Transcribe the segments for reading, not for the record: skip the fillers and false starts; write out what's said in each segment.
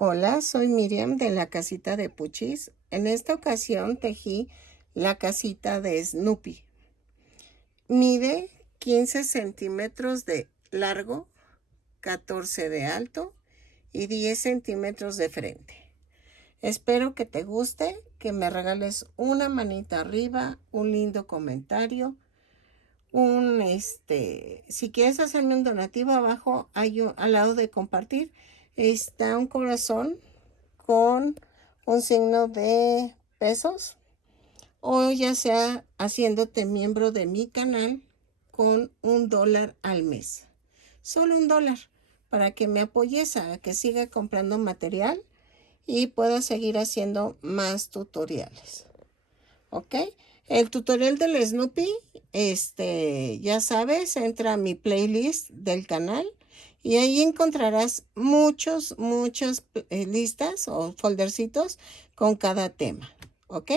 Hola, soy Miriam de la casita de Puchis. En esta ocasión tejí la casita de Snoopy. Mide 15 centímetros de largo, 14 de alto y 10 centímetros de frente. Espero que te guste, que me regales una manita arriba, un lindo comentario, si quieres hacerme un donativo abajo, al lado de compartir, está un corazón con un signo de pesos, o ya sea haciéndote miembro de mi canal con $1 al mes. Solo $1 para que me apoyes a que siga comprando material y pueda seguir haciendo más tutoriales. ¿Ok? El tutorial del Snoopy, ya sabes, entra a mi playlist del canal y ahí encontrarás muchas listas o foldercitos con cada tema. ¿Ok?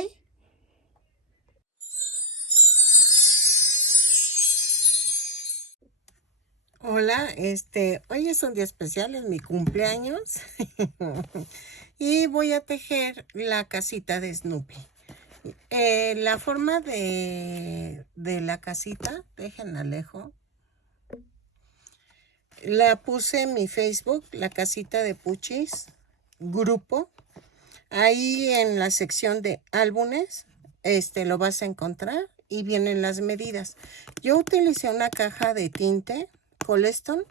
Hola, hoy es un día especial, es mi cumpleaños y voy a tejer la casita de Snoopy. La forma de la casita, dejen alejo. La puse en mi Facebook, la casita de Puchis, grupo. Ahí en la sección de álbumes, lo vas a encontrar y vienen las medidas. Yo utilicé una caja de tinte Coleston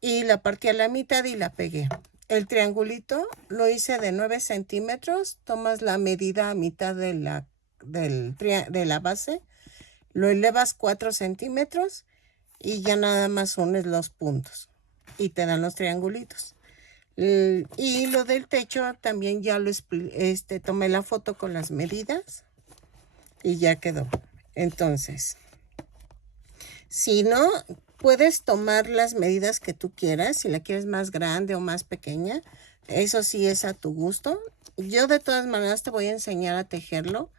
y la partí a la mitad y la pegué. El triangulito lo hice de 9 centímetros. Tomas la medida a mitad de la base, lo elevas 4 centímetros y ya nada más unes los puntos y te dan los triangulitos. Y lo del techo también ya tomé la foto con las medidas y ya quedó. Entonces, si no, puedes tomar las medidas que tú quieras, si la quieres más grande o más pequeña, eso sí es a tu gusto. Yo de todas maneras te voy a enseñar a tejerlo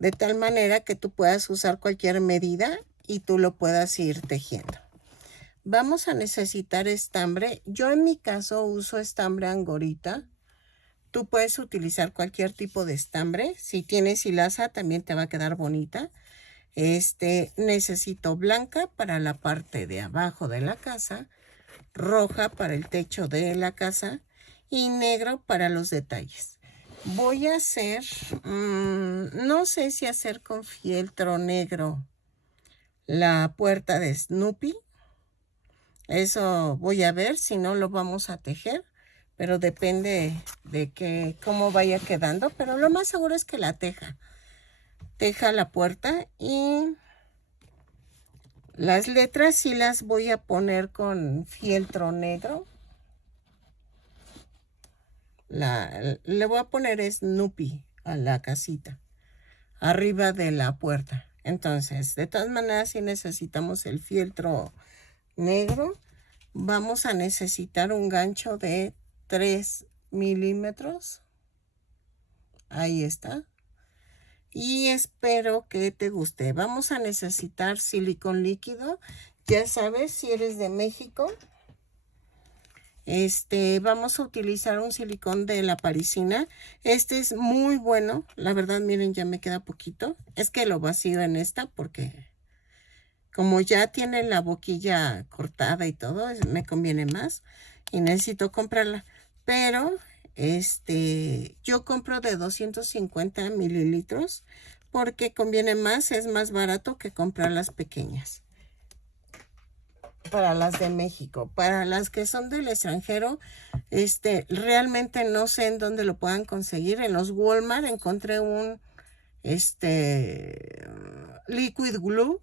de tal manera que tú puedas usar cualquier medida y tú lo puedas ir tejiendo. Vamos a necesitar estambre. Yo en mi caso uso estambre angorita. Tú puedes utilizar cualquier tipo de estambre. Si tienes hilaza también te va a quedar bonita. Necesito blanca para la parte de abajo de la casa, roja para el techo de la casa y negro para los detalles. Voy a hacer, no sé si hacer con fieltro negro la puerta de Snoopy. Eso voy a ver, si no lo vamos a tejer, pero depende de cómo vaya quedando. Pero lo más seguro es que la teja la puerta, y las letras sí las voy a poner con fieltro negro. Le voy a poner Snoopy a la casita, arriba de la puerta. Entonces, de todas maneras, si necesitamos el fieltro negro, vamos a necesitar un gancho de 3 milímetros. Ahí está. Y espero que te guste. Vamos a necesitar silicón líquido. Ya sabes, si eres de México, vamos a utilizar un silicón de la Parisina. Este es muy bueno. La verdad, miren, ya me queda poquito. Es que lo vacío en esta porque como ya tiene la boquilla cortada y todo, me conviene más y necesito comprarla. Pero yo compro de 250 mililitros porque conviene más, es más barato que comprar las pequeñas. Para las de México, para las que son del extranjero, realmente no sé en dónde lo puedan conseguir. En los Walmart encontré un liquid glue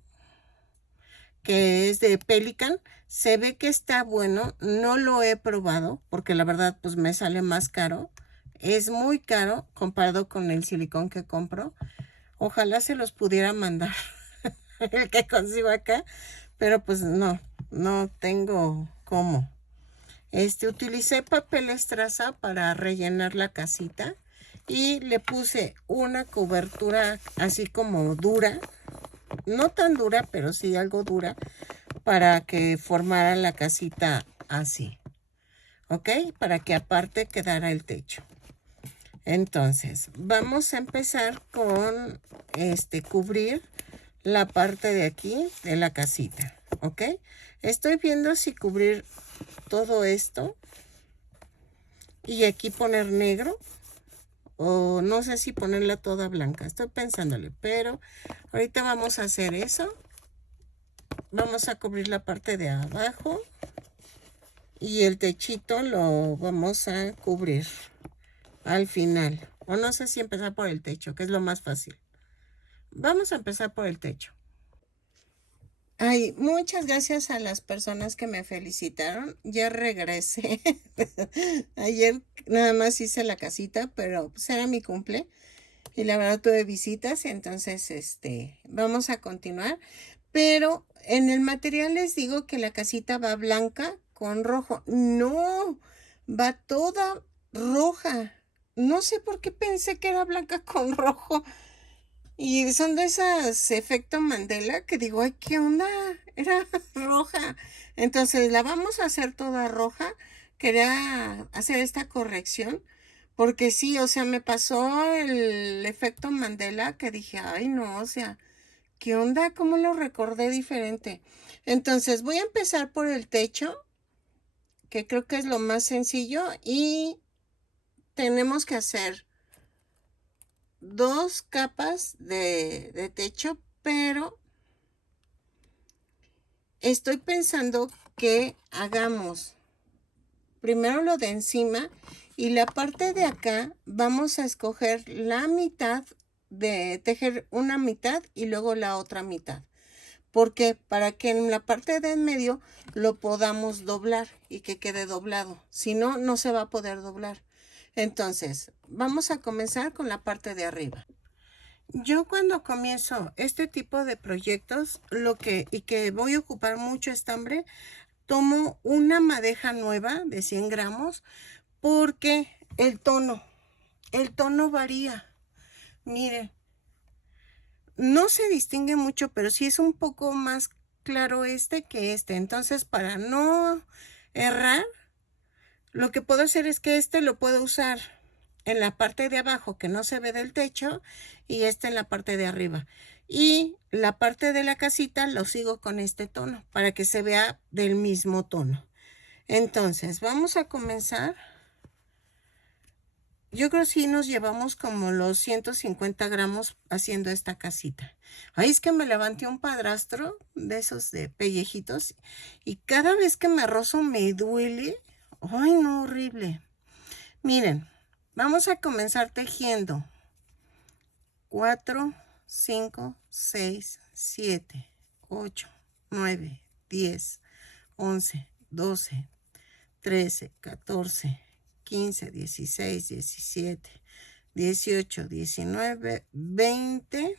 que es de Pelican. Se ve que está bueno. No lo he probado porque la verdad pues me sale más caro. Es muy caro comparado con el silicón que compro. Ojalá se los pudiera mandar el que consigo acá, pero pues no tengo cómo. Utilicé papel estraza para rellenar la casita y le puse una cobertura así como dura, no tan dura, pero sí algo dura, para que formara la casita así. ¿ok? Para que aparte quedara el techo. Entonces, vamos a empezar con cubrir la parte de aquí de la casita, ¿ok? Estoy viendo si cubrir todo esto y aquí poner negro o no sé si ponerla toda blanca. Estoy pensándole, pero ahorita vamos a hacer eso. Vamos a cubrir la parte de abajo y el techito lo vamos a cubrir al final. O no sé si empezar por el techo, que es lo más fácil. Vamos a empezar por el techo. Ay, muchas gracias a las personas que me felicitaron. Ya regresé. Ayer nada más hice la casita, pero pues era mi cumple. Y la verdad tuve visitas, entonces vamos a continuar. Pero en el material les digo que la casita va blanca con rojo. No, va toda roja. No sé por qué pensé que era blanca con rojo. Y son de esas efecto Mandela que digo, ay, ¿qué onda? Era roja. Entonces la vamos a hacer toda roja. Quería hacer esta corrección. Porque sí, o sea, me pasó el efecto Mandela que dije, ay, no, o sea, ¿qué onda? ¿Cómo lo recordé diferente? Entonces voy a empezar por el techo, que creo que es lo más sencillo. Y tenemos que hacer 2 capas de techo, pero estoy pensando que hagamos primero lo de encima y la parte de acá vamos a escoger la mitad de tejer una mitad y luego la otra mitad. Porque para que en la parte de en medio lo podamos doblar y que quede doblado. Si no, no se va a poder doblar. Entonces, vamos a comenzar con la parte de arriba. Yo cuando comienzo este tipo de proyectos, y que voy a ocupar mucho estambre, tomo una madeja nueva de 100 gramos porque el tono varía. Miren, no se distingue mucho, pero sí es un poco más claro que este. Entonces, para no errar, lo que puedo hacer es que lo puedo usar en la parte de abajo que no se ve del techo y en la parte de arriba. Y la parte de la casita lo sigo con este tono para que se vea del mismo tono. Entonces, vamos a comenzar. Yo creo que sí nos llevamos como los 150 gramos haciendo esta casita. Ay, es que me levanté un padrastro de esos de pellejitos y cada vez que me rozo me duele. Ay, no, horrible. Miren, vamos a comenzar tejiendo 4, 5, 6, 7, 8, 9, 10, 11, 12, 13, 14, 15, 16, 17, 18, 19, 20.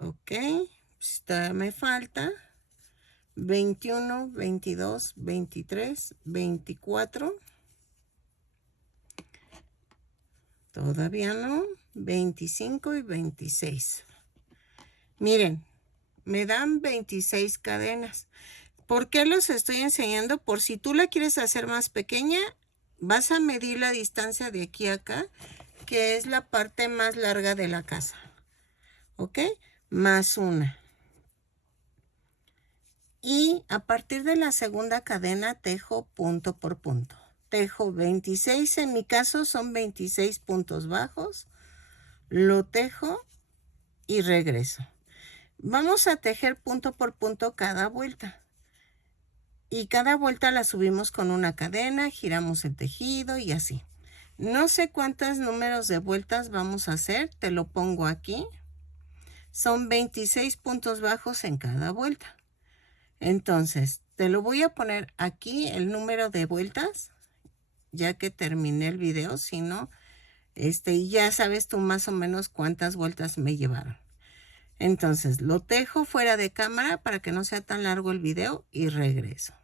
Ok, pues todavía me falta 21, 22, 23, 24. Todavía no. 25 y 26. Miren, me dan 26 cadenas. ¿Por qué los estoy enseñando? Por si tú la quieres hacer más pequeña, vas a medir la distancia de aquí a acá, que es la parte más larga de la casa. ¿Ok? Más una. Y a partir de la segunda cadena tejo punto por punto. Tejo 26, en mi caso son 26 puntos bajos. Lo tejo y regreso. Vamos a tejer punto por punto cada vuelta. Y cada vuelta la subimos con una cadena, giramos el tejido y así. No sé cuántos números de vueltas vamos a hacer, te lo pongo aquí. Son 26 puntos bajos en cada vuelta. Entonces, te lo voy a poner aquí el número de vueltas, ya que terminé el video, si no, ya sabes tú más o menos cuántas vueltas me llevaron. Entonces, lo tejo fuera de cámara para que no sea tan largo el video y regreso.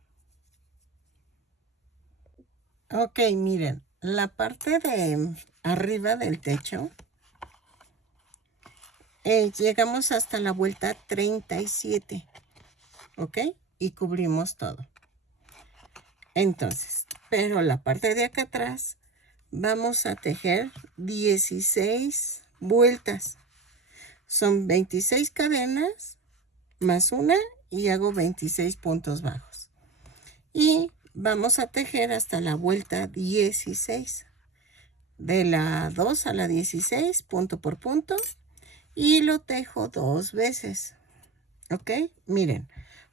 Ok, miren, la parte de arriba del techo, llegamos hasta la vuelta 37, ¿ok? Y cubrimos todo. Entonces, pero la parte de acá atrás vamos a tejer 16 vueltas. Son 26 cadenas más una y hago 26 puntos bajos. Y vamos a tejer hasta la vuelta 16. De la 2 a la 16, punto por punto. Y lo tejo 2 veces. ¿Ok? Miren,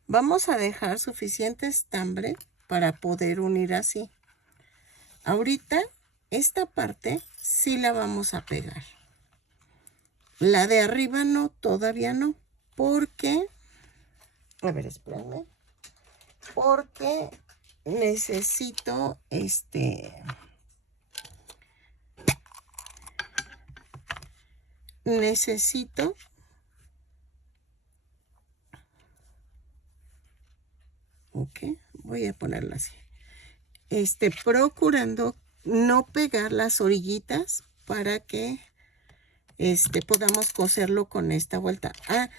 vamos a dejar suficiente estambre para poder unir así. Ahorita, esta parte sí la vamos a pegar. La de arriba no, todavía no. Porque, a ver, espérame. Porque necesito, ok, voy a ponerla así. Procurando no pegar las orillitas para que podamos coserlo con esta vuelta. Ah,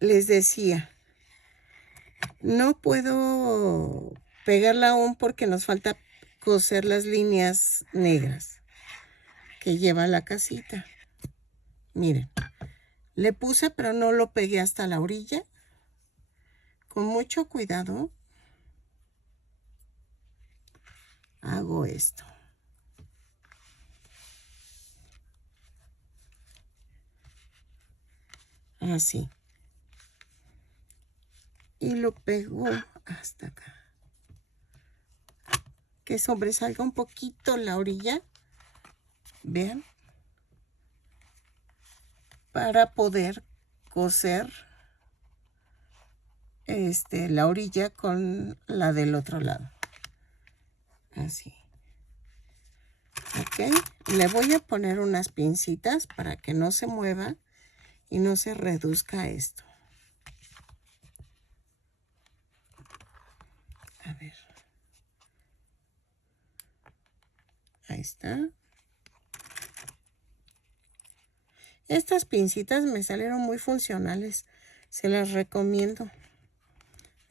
les decía, no puedo pegarla aún porque nos falta coser las líneas negras que lleva la casita. Miren, le puse pero no lo pegué hasta la orilla. Con mucho cuidado hago esto. Así. Y lo pego hasta acá. Que sobresalga un poquito la orilla. Vean. Para poder coser la orilla con la del otro lado. Así. Ok. Le voy a poner unas pincitas para que no se mueva y no se reduzca esto. A ver. Ahí está. Estas pincitas me salieron muy funcionales. Se las recomiendo.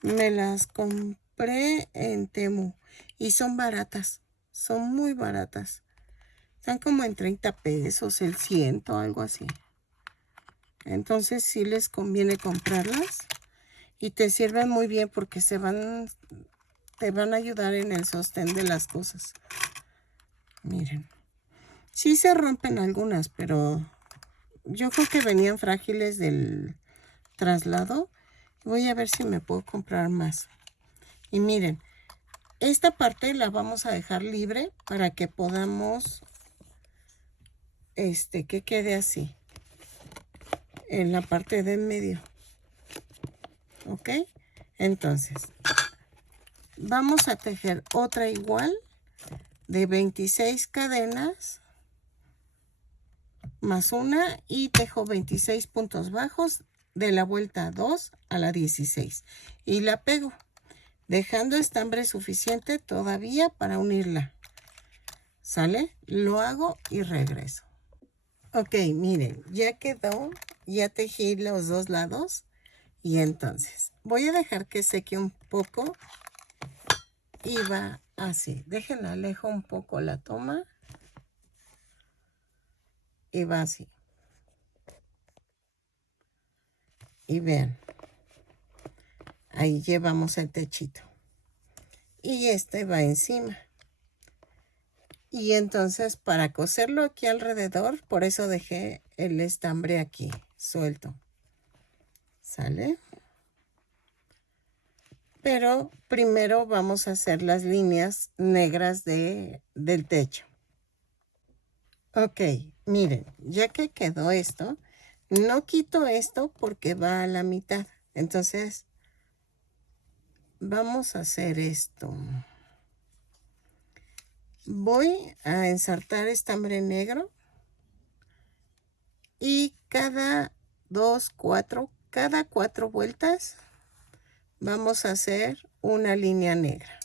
Me las compré en Temu y son baratas. Son muy baratas. Están como en 30 pesos, el 100, algo así. Entonces sí les conviene comprarlas. Y te sirven muy bien porque te van a ayudar en el sostén de las cosas. Miren. Sí se rompen algunas, pero yo creo que venían frágiles del traslado. Voy a ver si me puedo comprar más. Y miren, esta parte la vamos a dejar libre para que podamos, que quede así. En la parte de en medio. ¿Ok? Entonces, vamos a tejer otra igual de 26 cadenas más una y tejo 26 puntos bajos de la vuelta 2 a la 16 y la pego dejando estambre suficiente todavía para unirla. ¿Sale? Lo hago y regreso. Ok, miren, ya quedó, ya tejí los dos lados y entonces voy a dejar que seque un poco y va así. Déjenla, alejo un poco la toma y va así. Y vean, ahí llevamos el techito. Y este va encima. Y entonces para coserlo aquí alrededor, por eso dejé el estambre aquí, suelto. ¿Sale? Pero primero vamos a hacer las líneas negras del techo. Ok, miren, ya que quedó esto, no quito esto porque va a la mitad. Entonces, vamos a hacer esto. Voy a ensartar estambre negro y cada cada 4 vueltas vamos a hacer una línea negra.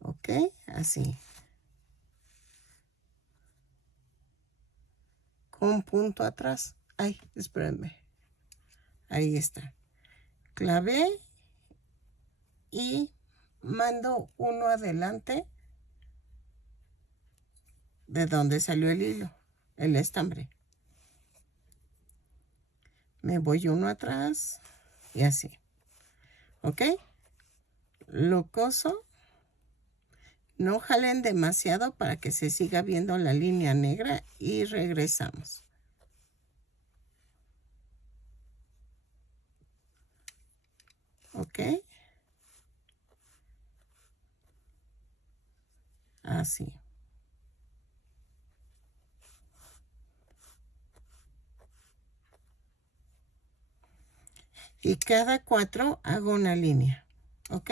Ok, así. Con un punto atrás. Ay, espérenme. Ahí está. Clavé y mando uno adelante de donde salió el hilo, el estambre. Me voy uno atrás y así. ¿Ok? Lo coso. No jalen demasiado para que se siga viendo la línea negra y regresamos. ¿Ok? Así. Y cada 4 hago una línea. ¿Ok?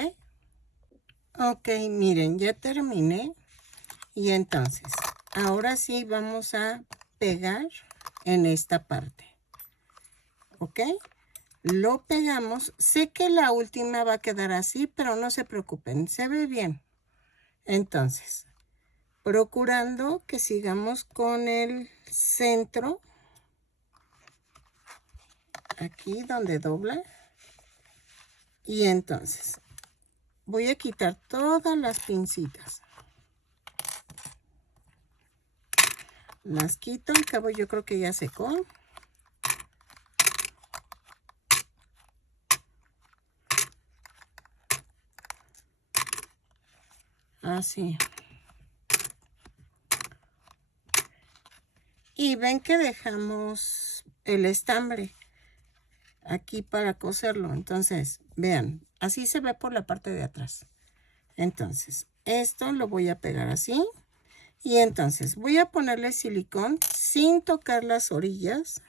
Ok, miren, ya terminé. Y entonces, ahora sí vamos a pegar en esta parte. ¿Ok? Lo pegamos. Sé que la última va a quedar así, pero no se preocupen, se ve bien. Entonces, procurando que sigamos con el centro. Aquí donde dobla. Y entonces, voy a quitar todas las pincitas. Las quito, al cabo yo creo que ya secó. Así. Y ven que dejamos el estambre aquí para coserlo. Entonces, vean, así se ve por la parte de atrás. Entonces, esto lo voy a pegar así. Y entonces voy a ponerle silicón sin tocar las orillas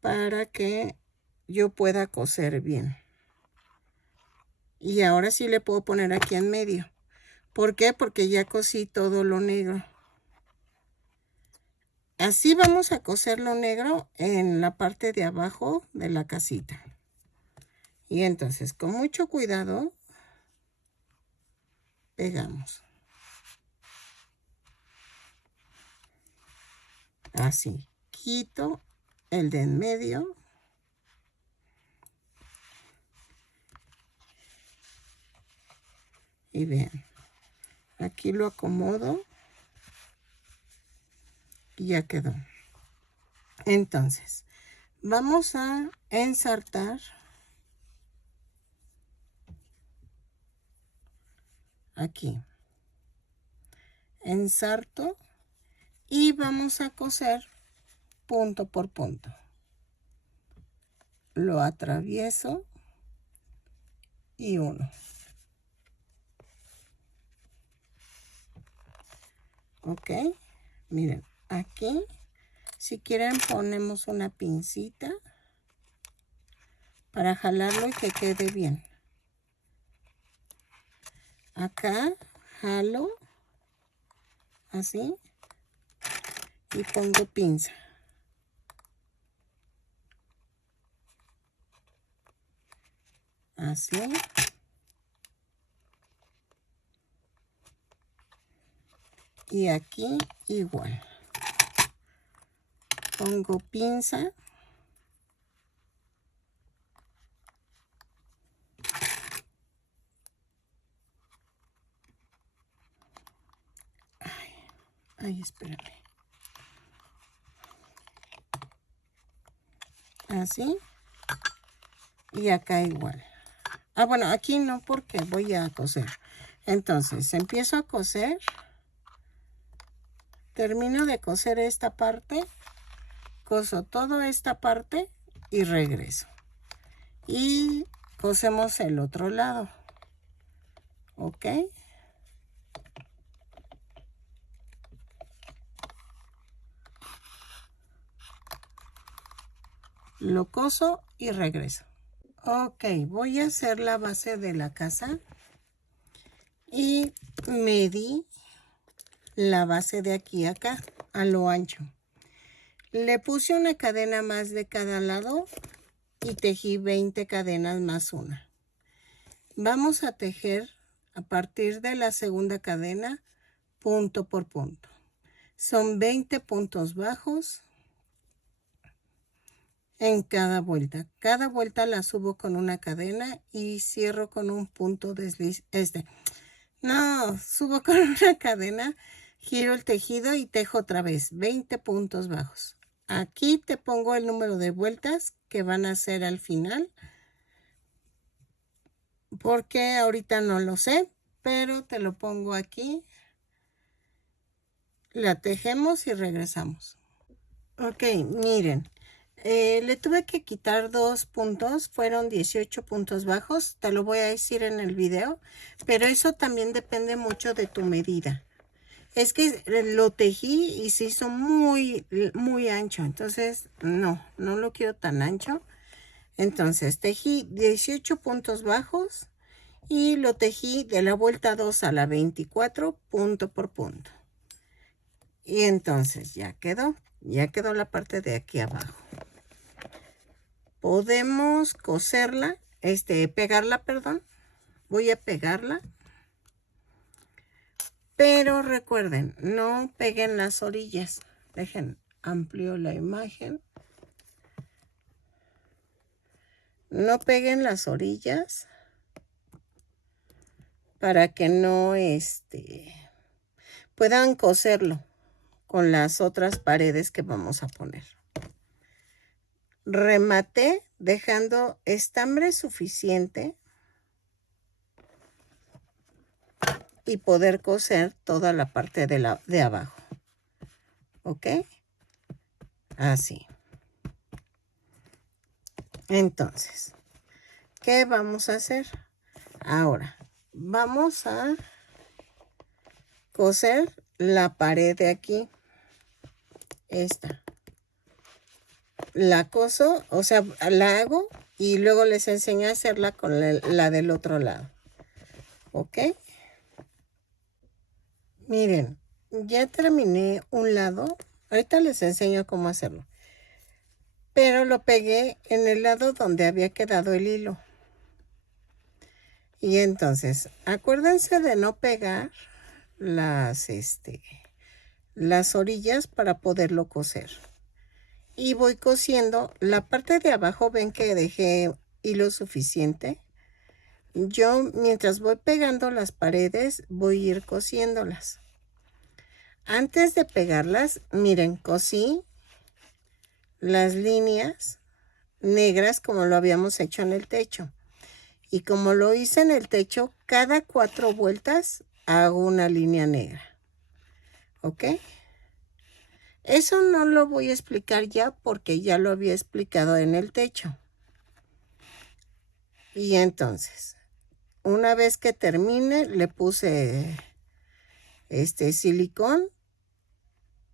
para que yo pueda coser bien. Y ahora sí le puedo poner aquí en medio. ¿Por qué? Porque ya cosí todo lo negro. Así vamos a coser lo negro en la parte de abajo de la casita. Y entonces, con mucho cuidado, pegamos. Así. Quito el de en medio. Y vean. Aquí lo acomodo. Y ya quedó. Entonces, vamos a ensartar aquí. Ensarto y vamos a coser punto por punto. Lo atravieso y uno. Ok, miren, aquí, si quieren ponemos una pincita para jalarlo y que quede bien. Acá jalo así y pongo pinza. Así. Y aquí igual. Pongo pinza. Ay, espérame. Así. Y acá igual. Ah, bueno, aquí no porque voy a coser. Entonces, empiezo a coser. Termino de coser esta parte. Coso toda esta parte y regreso. Y cosemos el otro lado. ¿Ok? Lo coso y regreso. Ok, voy a hacer la base de la casa. Y medí la base de aquí a acá, a lo ancho. Le puse una cadena más de cada lado y tejí 20 cadenas más una. Vamos a tejer a partir de la segunda cadena, punto por punto. Son 20 puntos bajos en cada vuelta. Cada vuelta la subo con una cadena y cierro con un punto desliz. No, subo con una cadena, giro el tejido y tejo otra vez 20 puntos bajos. Aquí te pongo el número de vueltas que van a hacer al final, porque ahorita no lo sé, pero te lo pongo aquí. La tejemos y regresamos. Ok, miren, le tuve que quitar 2 puntos, fueron 18 puntos bajos, te lo voy a decir en el video, pero eso también depende mucho de tu medida. Es que lo tejí y se hizo muy, muy ancho, entonces no lo quiero tan ancho. Entonces tejí 18 puntos bajos y lo tejí de la vuelta 2 a la 24 punto por punto. Y entonces ya quedó la parte de aquí abajo. Podemos coserla, pegarla, perdón. Voy a pegarla. Pero recuerden, no peguen las orillas. Dejen, amplio la imagen. No peguen las orillas para que no puedan coserlo con las otras paredes que vamos a poner. Rematé dejando estambre suficiente y poder coser toda la parte de abajo. ¿Ok? Así. Entonces, ¿qué vamos a hacer? Ahora, vamos a coser la pared de aquí. Esta. La coso, o sea, la hago y luego les enseño a hacerla con la del otro lado. ¿Ok? Miren, ya terminé un lado. Ahorita les enseño cómo hacerlo. Pero lo pegué en el lado donde había quedado el hilo. Y entonces, acuérdense de no pegar las orillas para poderlo coser. Y voy cosiendo la parte de abajo. Ven que dejé hilo suficiente. Yo, mientras voy pegando las paredes, voy a ir cosiéndolas. Antes de pegarlas, miren, cosí las líneas negras como lo habíamos hecho en el techo. Y como lo hice en el techo, cada 4 vueltas hago una línea negra. ¿Ok? Eso no lo voy a explicar ya porque ya lo había explicado en el techo. Y entonces, una vez que termine, le puse silicón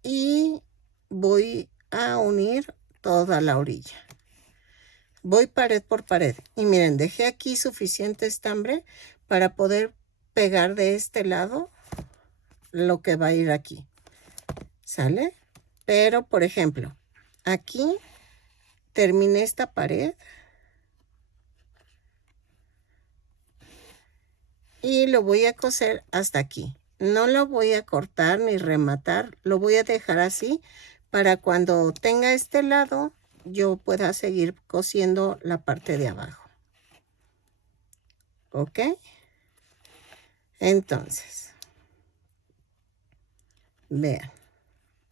y voy a unir toda la orilla. Voy pared por pared. Y miren, dejé aquí suficiente estambre para poder pegar de este lado lo que va a ir aquí. ¿Sale? Pero, por ejemplo, aquí terminé esta pared. Y lo voy a coser hasta aquí. No lo voy a cortar ni rematar. Lo voy a dejar así para cuando tenga este lado yo pueda seguir cosiendo la parte de abajo. ¿Ok? Entonces, vean.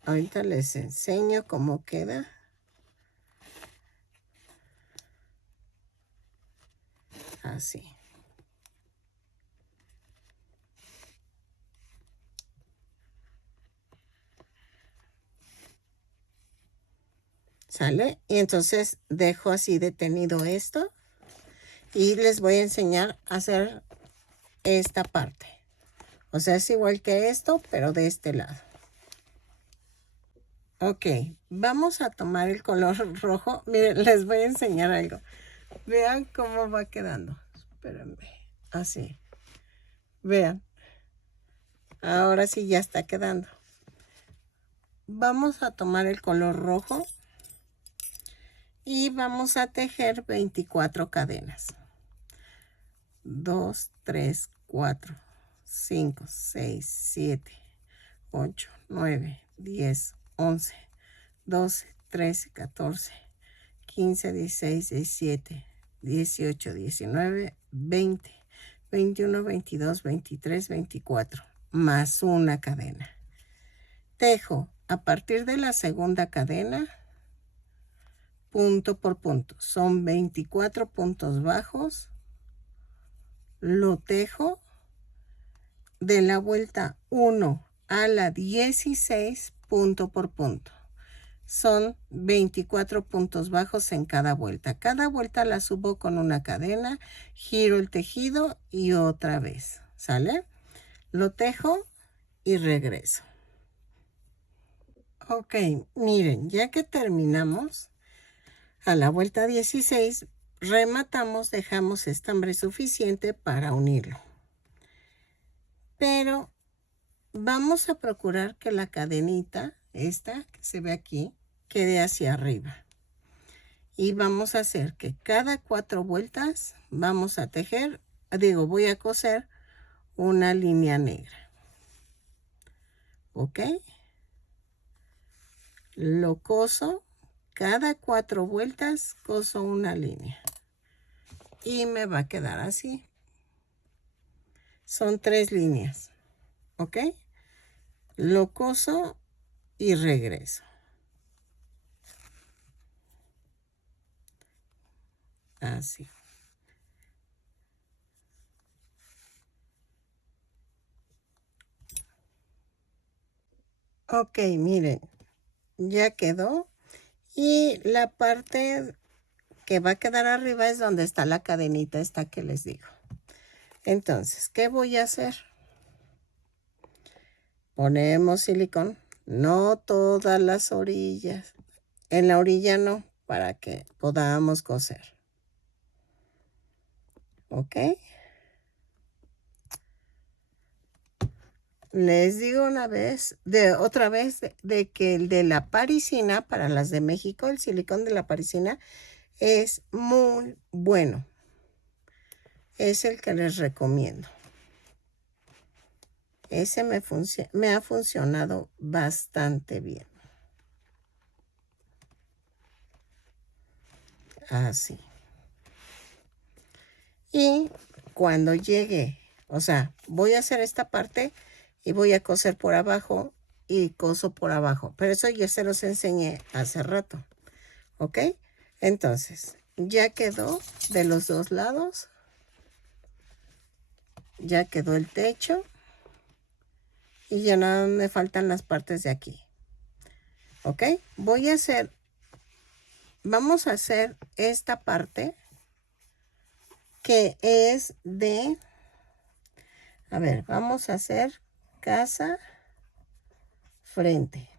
Ahorita les enseño cómo queda. Así. ¿Sale? Y entonces dejo así detenido esto. Y les voy a enseñar a hacer esta parte. O sea, es igual que esto, pero de este lado. Ok, vamos a tomar el color rojo. Miren, les voy a enseñar algo. Vean cómo va quedando. Espérenme. Así. Vean. Ahora sí ya está quedando. Vamos a tomar el color rojo. Y vamos a tejer 24 cadenas. 2, 3, 4, 5, 6, 7, 8, 9, 10, 11, 12, 13, 14, 15, 16, 17, 18, 19, 20, 21, 22, 23, 24, más una cadena. Tejo a partir de la segunda cadena, punto por punto. Son 24 puntos bajos. Lo tejo de la vuelta 1 a la 16, punto por punto. Son 24 puntos bajos en cada vuelta. Cada vuelta la subo con una cadena, giro el tejido y otra vez. ¿Sale? Lo tejo y regreso. Ok, miren, ya que terminamos, a la vuelta 16, rematamos, dejamos estambre suficiente para unirlo. Pero vamos a procurar que la cadenita, esta que se ve aquí, quede hacia arriba. Y vamos a hacer que cada 4 vueltas vamos a tejer, voy a coser una línea negra. ¿Ok? Lo coso, cada 4 vueltas coso una línea. Y me va a quedar así. Son 3 líneas. ¿Ok? Lo coso y regreso. Así. Ok, miren, ya quedó. Y la parte que va a quedar arriba es donde está la cadenita esta que les digo. Entonces, ¿qué voy a hacer? Ponemos silicón, no todas las orillas. En la orilla no, para que podamos coser. ¿Ok? Les digo otra vez, de que el de la parisina, para las de México, el silicón de la parisina es muy bueno. Es el que les recomiendo. Ese me ha funcionado bastante bien. Así. Y cuando llegue, o sea, voy a hacer esta parte y voy a coser por abajo y coso por abajo. Pero eso ya se los enseñé hace rato. ¿Ok? Entonces, ya quedó de los dos lados. Ya quedó el techo. Y ya nada me faltan las partes de aquí. ¿Ok? Vamos a hacer esta parte que es de, a ver, vamos a hacer casa, frente.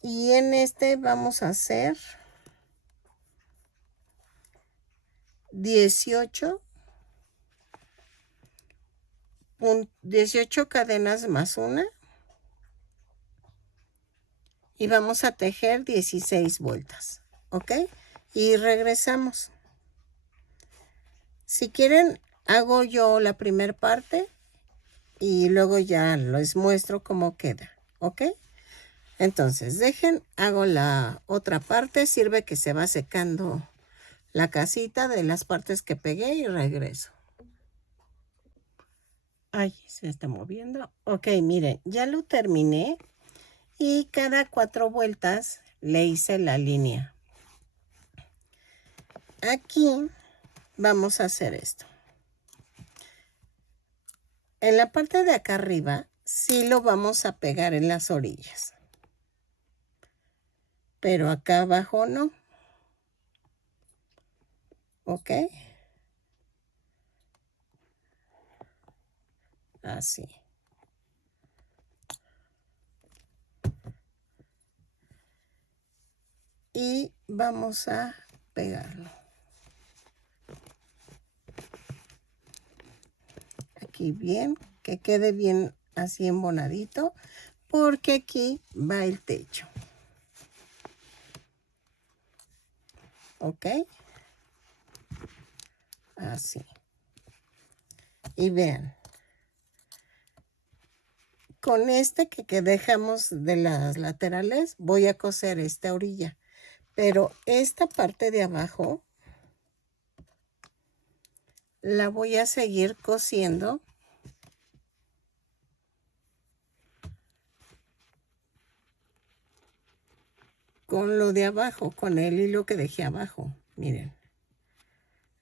Y en este vamos a hacer 18 cadenas más una. Y vamos a tejer 16 vueltas. ¿Ok? Y regresamos. Si quieren, hago yo la primera parte y luego ya les muestro cómo queda. ¿Ok? Entonces, hago la otra parte. Sirve que se va secando la casita de las partes que pegué y regreso. Ay, se está moviendo. Ok, miren, ya lo terminé. Y cada 4 vueltas le hice la línea. Aquí vamos a hacer esto. En la parte de acá arriba sí lo vamos a pegar en las orillas. Pero acá abajo no. ¿Ok? Así. Y vamos a pegarlo. Aquí bien, que quede bien así embonadito, porque aquí va el techo. ¿Ok? Así. Y vean. Con este que dejamos de las laterales, voy a coser esta orilla. Pero esta parte de abajo la voy a seguir cosiendo con lo de abajo, con el hilo que dejé abajo. Miren,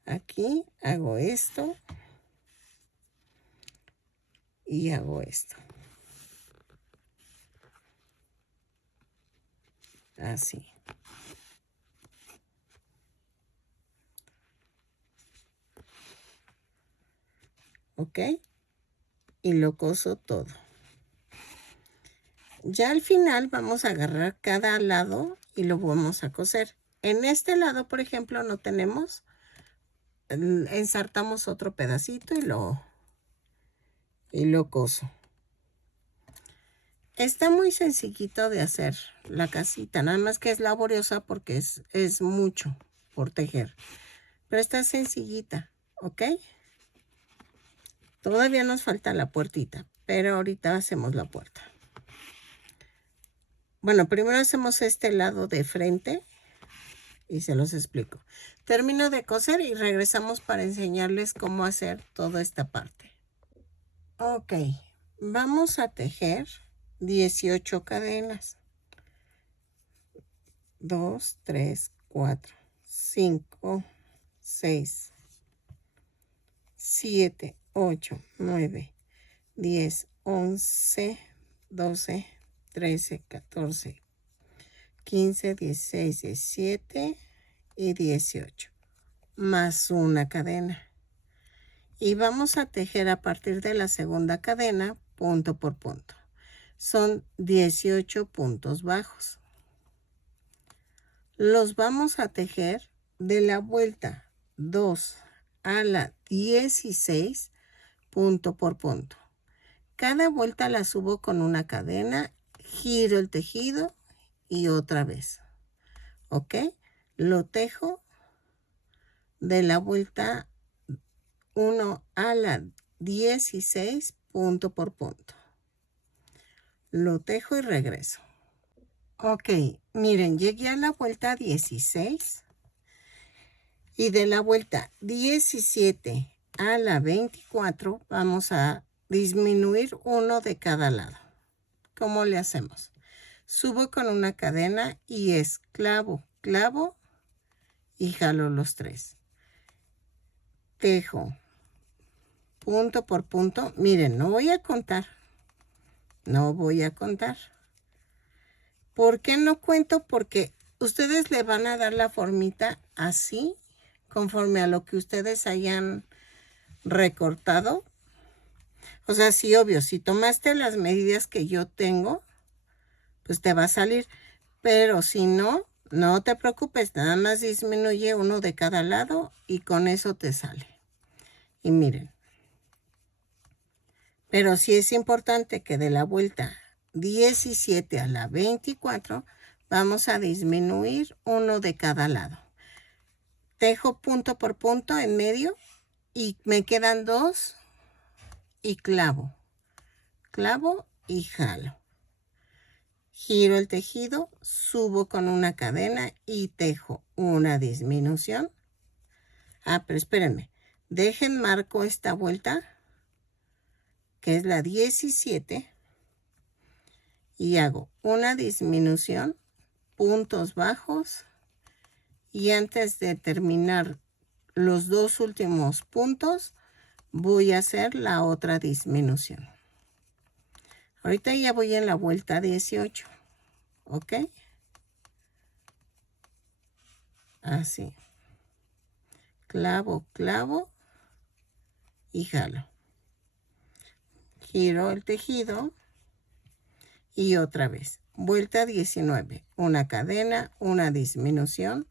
aquí hago esto y hago esto. Así. ¿Ok? Y lo coso todo. Ya al final vamos a agarrar cada lado y lo vamos a coser. En este lado, por ejemplo, no tenemos. Ensartamos otro pedacito y lo coso. Está muy sencillito de hacer la casita, nada más que es laboriosa porque es mucho por tejer. Pero está sencillita, ¿ok? Todavía nos falta la puertita, pero ahorita hacemos la puerta. Bueno, primero hacemos este lado de frente y se los explico. Termino de coser y regresamos para enseñarles cómo hacer toda esta parte. Ok, vamos a tejer 18 cadenas. 2, 3, 4, 5, 6, 7, 8, 9, 10, 11, 12, 13, 14, 15, 16, 17 y 18. Más una cadena. Y vamos a tejer a partir de la segunda cadena, punto por punto. Son 18 puntos bajos. Los vamos a tejer de la vuelta 2 a la 16, punto por punto. Cada vuelta la subo con una cadena, giro el tejido y otra vez. ¿Ok? Lo tejo de la vuelta 1 a la 16, punto por punto. Lo tejo y regreso. Ok, miren, llegué a la vuelta 16 y de la vuelta 17 a la 24 vamos a disminuir uno de cada lado. ¿Cómo le hacemos? Subo con una cadena y es clavo, clavo y jalo los 3. Tejo punto por punto. Miren, no voy a contar. No voy a contar. ¿Por qué no cuento? Porque ustedes le van a dar la formita así, conforme a lo que ustedes hayan recortado. O sea, sí, obvio, si tomaste las medidas que yo tengo, pues te va a salir. Pero si no, no te preocupes, nada más disminuye uno de cada lado y con eso te sale. Y miren. Pero sí es importante que de la vuelta 17 a la 24 vamos a disminuir uno de cada lado. Tejo punto por punto en medio y me quedan 2 y clavo. Clavo y jalo. Giro el tejido, subo con una cadena y tejo una disminución. Ah, pero espérenme. Dejen marco esta vuelta, que es la 17. Y hago una disminución, puntos bajos, y antes de terminar los 2 últimos puntos voy a hacer la otra disminución. Ahorita ya voy en la vuelta 18, ¿ok? Así. Clavo, clavo y jalo. Giro el tejido y otra vez. Vuelta 19, una cadena, una disminución,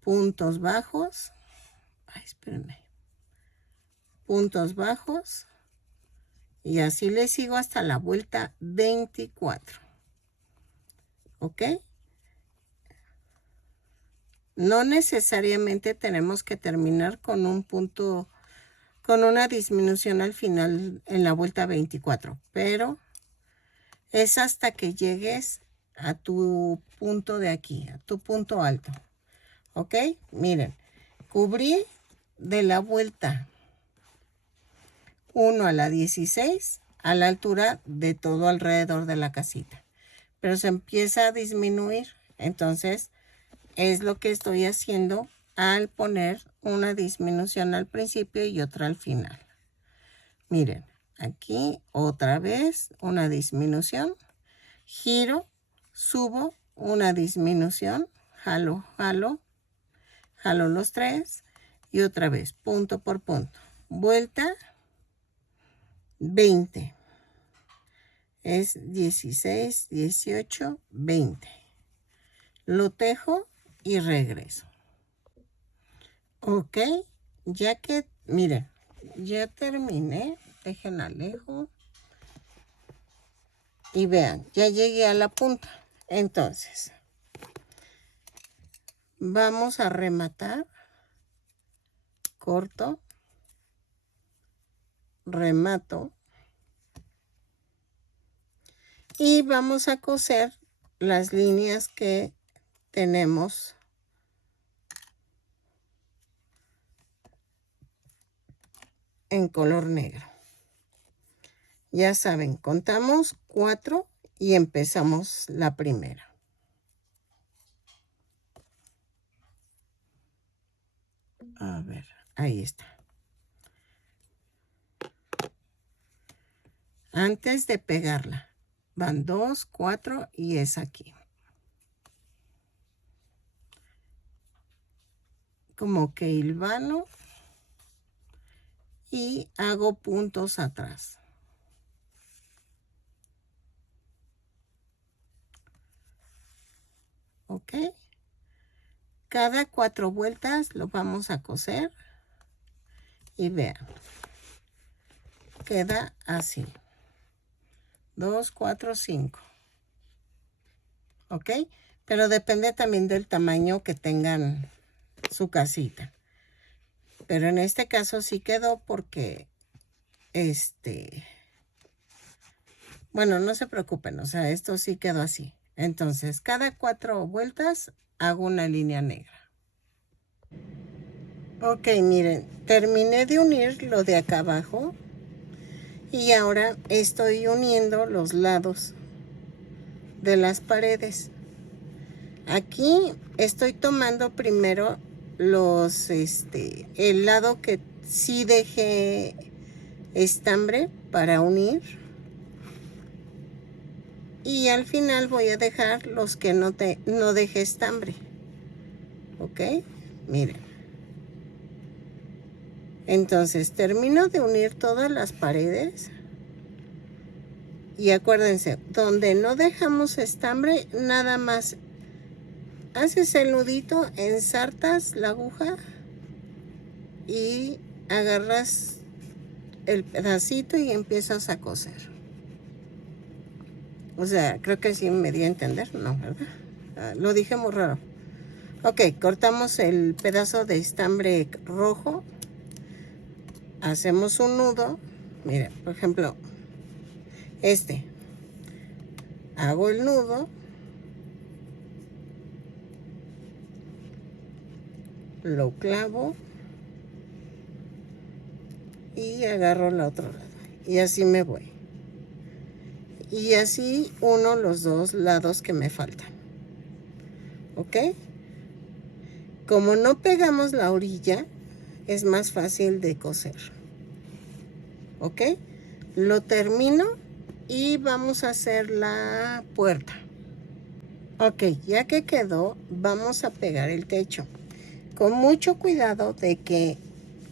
puntos bajos. Ay, espérenme. Puntos bajos. Y así le sigo hasta la vuelta 24. ¿Ok? No necesariamente tenemos que terminar con un punto, con una disminución al final en la vuelta 24, pero es hasta que llegues a tu punto de aquí, a tu punto alto. ¿Ok? Miren, cubrí de la vuelta 1 a la 16 a la altura de todo alrededor de la casita. Pero se empieza a disminuir. Entonces, es lo que estoy haciendo al poner una disminución al principio y otra al final. Miren, aquí otra vez una disminución. Giro, subo, una disminución. Jalo, jalo. Jalo los tres. Y otra vez, punto por punto. Vuelta 20. Es 16, 18, 20. Lo tejo y regreso. Ok, ya que, miren, ya terminé. Dejen alejo. Y vean, ya llegué a la punta. Entonces, vamos a rematar. Corto. Remato. Y vamos a coser las líneas que tenemos en color negro. Ya saben, contamos 4 y empezamos la primera. A ver, ahí está. Antes de pegarla, van 2, 4 y es aquí. Como que hilvano y hago puntos atrás. ¿Ok? Cada 4 vueltas lo vamos a coser y vean. Queda así. 2, 4, 5. ¿Ok? Pero depende también del tamaño que tengan su casita. Pero en este caso sí quedó porque, bueno, no se preocupen, o sea, esto sí quedó así. Entonces, cada 4 vueltas hago una línea negra. Ok, miren, terminé de unir lo de acá abajo y ahora estoy uniendo los lados de las paredes. Aquí estoy tomando primero el lado que sí dejé estambre para unir. Y al final voy a dejar los que no dejé estambre. ¿Ok? Miren. Entonces termino de unir todas las paredes. Y acuérdense, donde no dejamos estambre, nada más haces el nudito, ensartas la aguja y agarras el pedacito y empiezas a coser. O sea, creo que sí me di a entender, ¿no? ¿Verdad? Lo dije muy raro. Ok, cortamos el pedazo de estambre rojo. Hacemos un nudo. Miren, por ejemplo, hago el nudo. Lo clavo. Y agarro el otro lado. Y así me voy. Y así uno los dos lados que me faltan. ¿Ok? Como no pegamos la orilla, es más fácil de coser. ¿Ok? Lo termino y vamos a hacer la puerta. Ok, ya que quedó, vamos a pegar el techo. Con mucho cuidado de que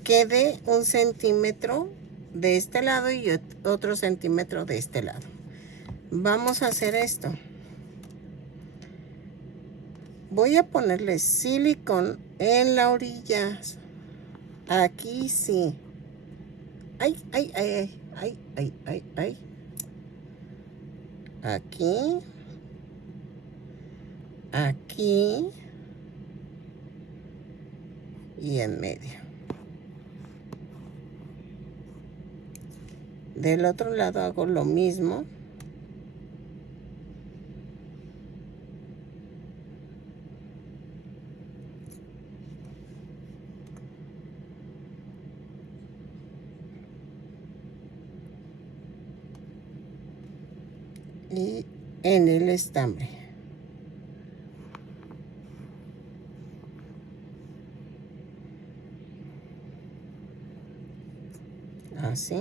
quede 1 centímetro de este lado y otro centímetro de este lado. Vamos a hacer esto. Voy a ponerle silicón en la orilla. Aquí sí. Ay, ay, ay, ay, ay, ay, ay. Aquí. Aquí. Y en medio. Del otro lado hago lo mismo. y en el estambre. Así.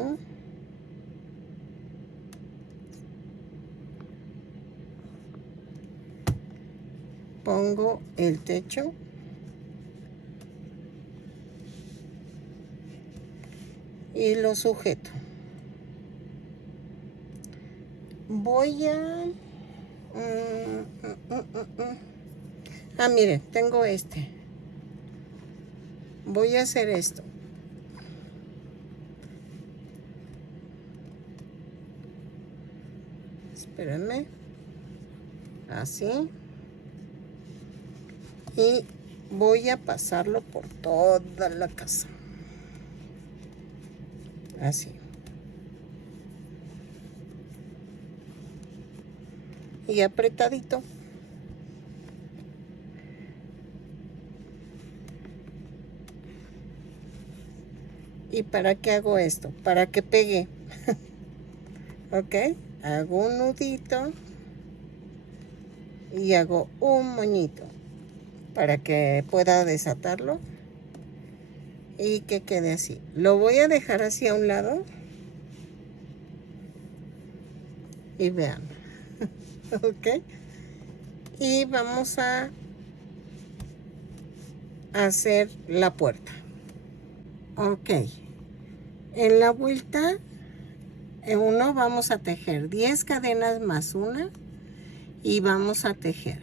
Pongo el techo. Y lo sujeto. Voy a... Ah, miren, tengo este. Voy a hacer esto. Espérenme. Así. Y voy a pasarlo por toda la casa. Así. Y apretadito. ¿Y para qué hago esto? Para que pegue. Ok. Hago un nudito. Y hago un moñito. Para que pueda desatarlo. Y que quede así. Lo voy a dejar así a un lado. Y vean. Ok. Y vamos a hacer la puerta. Ok. En la vuelta, en uno vamos a tejer 10 cadenas más una. Y vamos a tejer.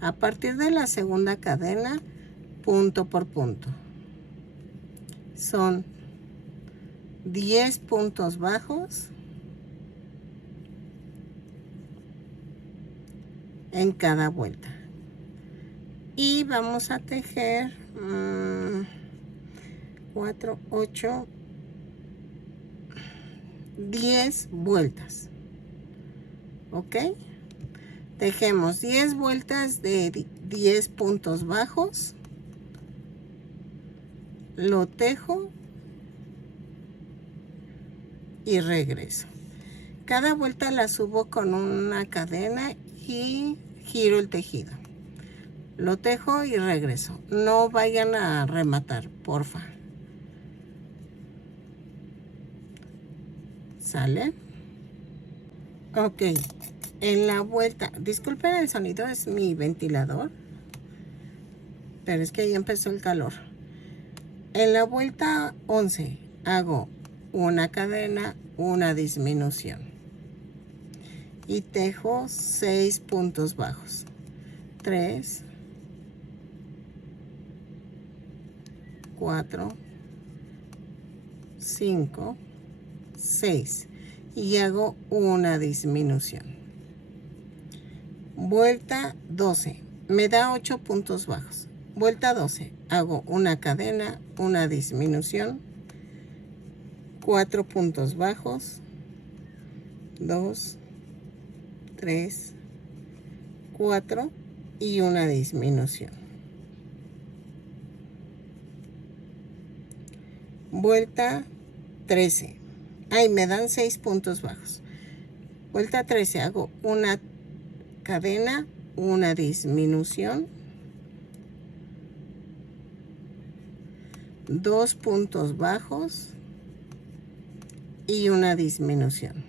A partir de la segunda cadena, punto por punto. Son 10 puntos bajos en cada vuelta. Y vamos a tejer 4, 8, 10 vueltas. ¿Ok? Tejemos 10 vueltas de 10 puntos bajos. Lo tejo y regreso. Cada vuelta la subo con una cadena y giro el tejido. Lo tejo y regreso. No vayan a rematar, porfa. ¿Sale? Ok. En la vuelta, disculpen el sonido, es mi ventilador. Pero es que ya empezó el calor. En la vuelta 11 hago una cadena, una disminución. Y tejo 6 puntos bajos. 3, 4, 5, 6. Y hago una disminución. Vuelta 12. Me da 8 puntos bajos. Vuelta 12. Hago una cadena, una disminución. 4 puntos bajos. 2, 3, 4 y una disminución. Vuelta 13. Ahí me dan 6 puntos bajos. Vuelta 13 hago una cadena, una disminución, 2 puntos bajos y una disminución.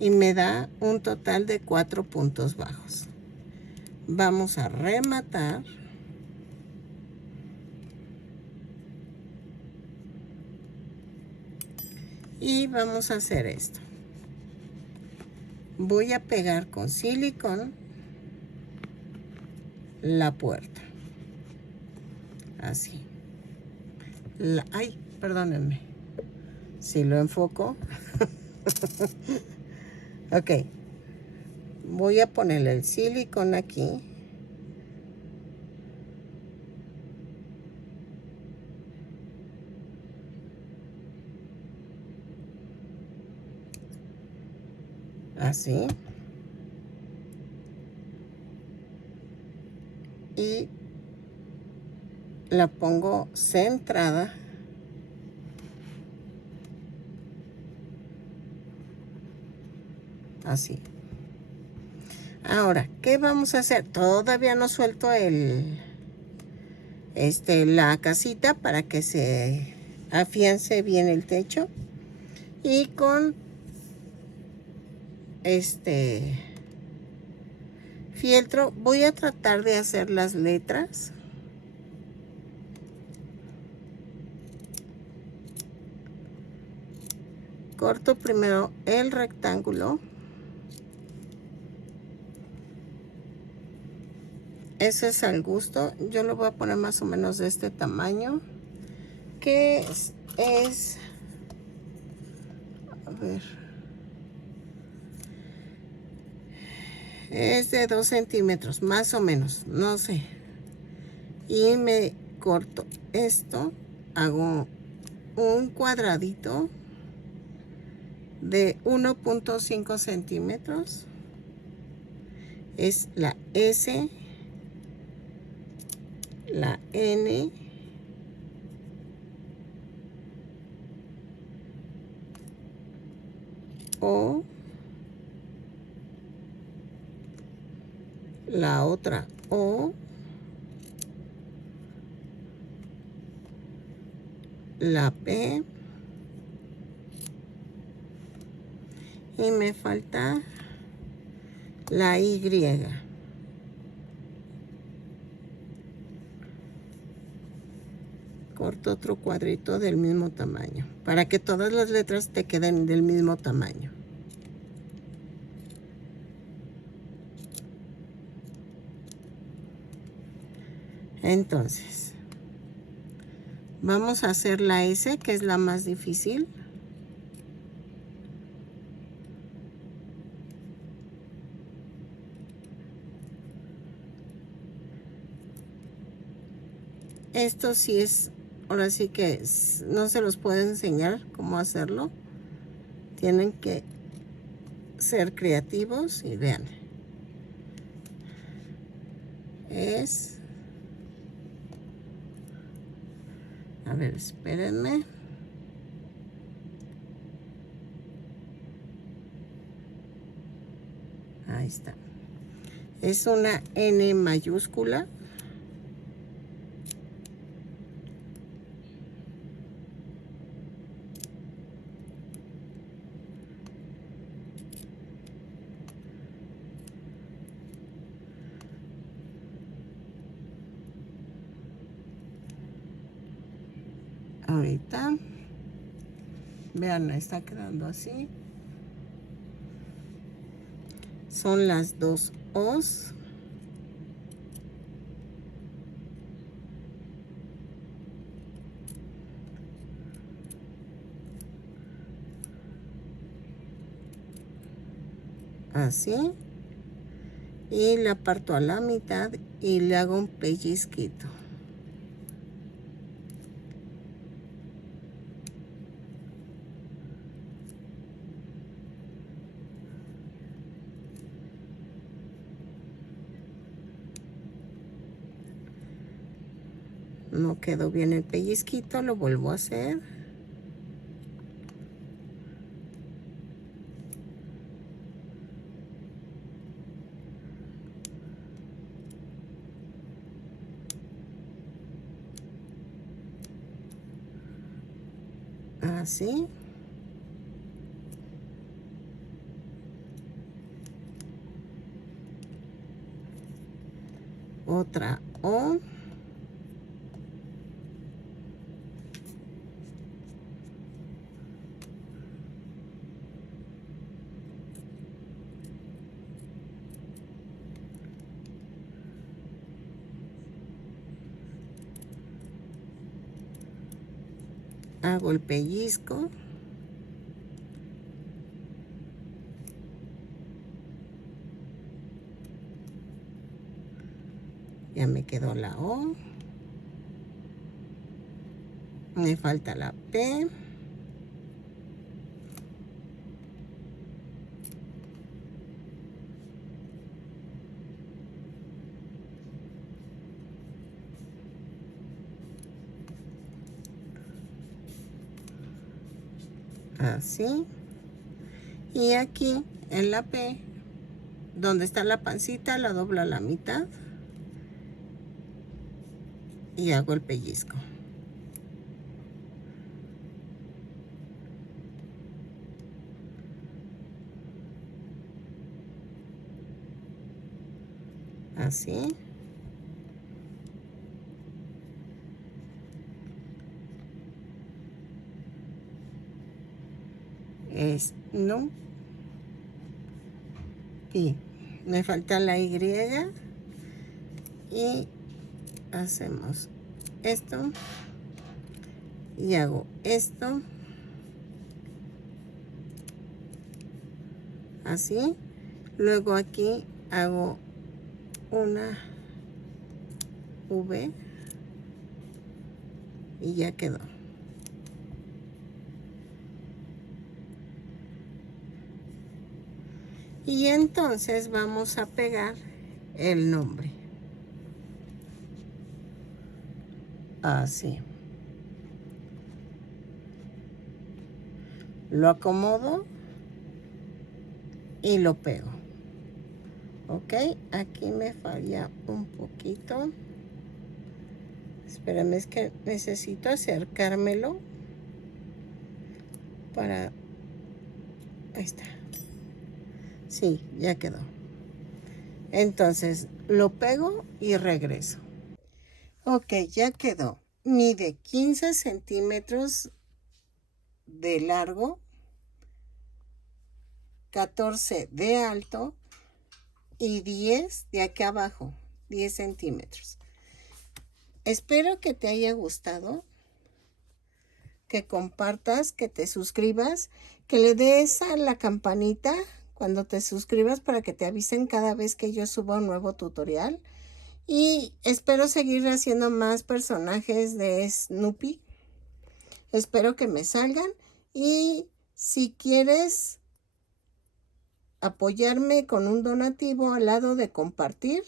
Y me da un total de 4 puntos bajos. Vamos a rematar. Y vamos a hacer esto. Voy a pegar con silicón la puerta. Así. Ay, perdónenme. Si lo enfoco. Ok. Voy a ponerle el silicón aquí. Así. Y la pongo centrada. así. Ahora, ¿qué vamos a hacer? Todavía no suelto la casita para que se afiance bien el techo. Y con fieltro voy a tratar de hacer las letras. Corto primero el rectángulo. Eso es al gusto. Yo lo voy a poner más o menos de este tamaño. Que es a ver. Es de 2 centímetros, más o menos. No sé. Y me corto esto. Hago un cuadradito de 1.5 centímetros. Es la S, la N, O, la otra O, la P, y me falta la Y. Corto otro cuadrito del mismo tamaño, para que todas las letras te queden del mismo tamaño. Entonces, vamos a hacer la S, que es la más difícil. Esto sí es, ahora sí que no se los puedo enseñar cómo hacerlo. Tienen que ser creativos y vean. A ver, espérenme. Ahí está. Es una N mayúscula. Ahorita. Vean, está quedando así. Son las dos O's. Así. Y la parto a la mitad y le hago un pellizquito. No quedó bien el pellizquito, lo vuelvo a hacer. Así. Otra O. Hago el pellizco. Ya me quedó la O. Me falta la P. Así. Y aquí en la P, donde está la pancita, la doblo a la mitad y hago el pellizco. Así. No. Y me falta la Y. Y hacemos esto. Y hago esto. Así. Luego aquí hago una V. Y ya quedó. Y entonces vamos a pegar el nombre. Así. Lo acomodo y lo pego. Ok, aquí me falla un poquito. Espérame, es que necesito acercármelo para... Ahí está. Sí, ya quedó. Entonces, lo pego y regreso. Ok, ya quedó. Mide 15 centímetros de largo, 14 de alto y 10 de aquí abajo, 10 centímetros. Espero que te haya gustado, que compartas, que te suscribas, que le des a la campanita cuando te suscribas para que te avisen cada vez que yo suba un nuevo tutorial. Y espero seguir haciendo más personajes de Snoopy. Espero que me salgan. Y si quieres apoyarme con un donativo al lado de compartir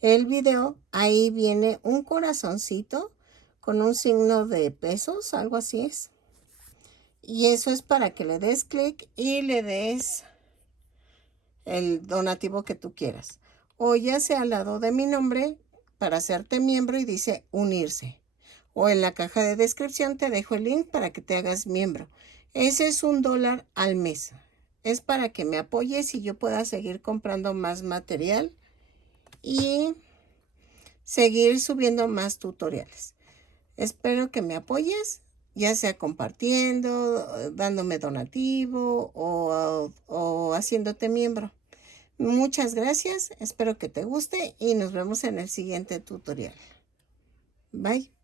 el video, ahí viene un corazoncito con un signo de pesos, algo así es. Y eso es para que le des clic y le des el donativo que tú quieras. O ya sea al lado de mi nombre para hacerte miembro y dice unirse. O en la caja de descripción te dejo el link para que te hagas miembro. Ese es $1 al mes. Es para que me apoyes y yo pueda seguir comprando más material y seguir subiendo más tutoriales. Espero que me apoyes, ya sea compartiendo, dándome donativo o haciéndote miembro. Muchas gracias, espero que te guste y nos vemos en el siguiente tutorial. Bye.